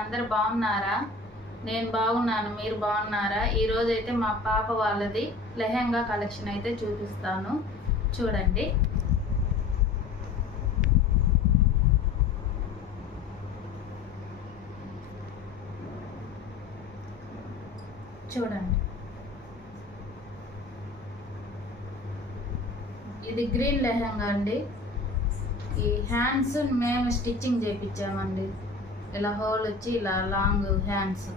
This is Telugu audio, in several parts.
అందరు బాగున్నారా? నేను బాగున్నాను, మీరు బాగున్నారా? ఈరోజు అయితే మా పాప వాళ్ళది లెహెంగా కలెక్షన్ అయితే చూపిస్తాను, చూడండి. చూడండి, ఇది గ్రీన్ లెహెంగా అండి. ఈ హ్యాండ్స్ మేము స్టిచ్చింగ్ చేయించామండి. ఇలా హోల్ వచ్చి ఇలా లాంగ్ హ్యాండ్స్,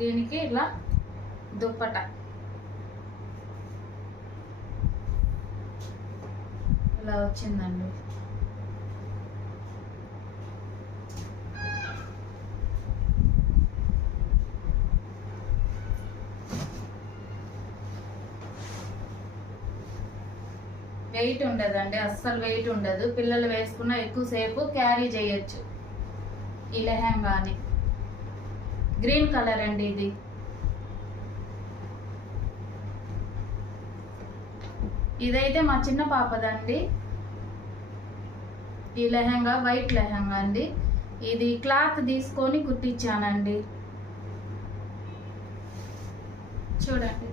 దీనికి ఇలా దుప్పట, ఇలా వచ్చిందండి. వెయిట్ ఉండదండి, అస్సలు వెయిట్ ఉండదు. పిల్లలు వేసుకున్న ఎక్కువసేపు క్యారీ చేయొచ్చు ఈ లెహంగాని. గ్రీన్ కలర్ అండి ఇది. ఇదైతే మా చిన్న పాపదండి. ఈ లెహంగా వైట్ లెహంగా అండి. ఇది క్లాత్ తీసుకొని కుట్టించానండి. చూడండి,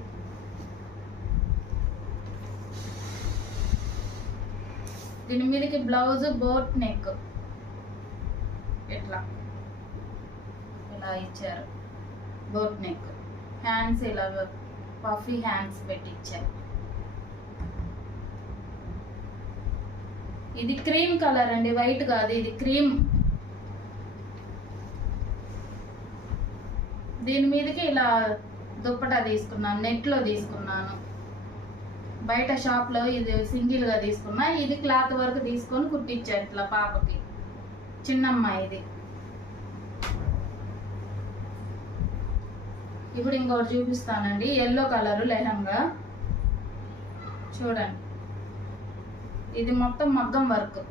దీని మీదకి బ్లౌజ్ బోట్ నెక్ ఇట్లా ఇలా ఇచ్చారు. బోట్ నెక్, హ్యాండ్స్ ఇలా పఫీ హ్యాండ్స్ పెట్టి ఇచ్చారు. ఇది క్రీమ్ కలర్ అండి, వైట్ కాదు, ఇది క్రీమ్. దీని మీదకి ఇలా దుప్పటా తీసుకున్నాను, నెట్లో తీసుకున్నాను. బయట షాప్లో ఇది సింగిల్గా తీసుకున్నా, ఇది క్లాత్ వర్క్ తీసుకొని కుట్టించారు ఇట్లా పాపకి, చిన్నమ్మాయి ఇది. ఇప్పుడు ఇంకొకటి చూపిస్తానండి, ఎల్లో కలర్ లెహంగా. చూడండి, ఇది మొత్తం మగ్గం వర్క్.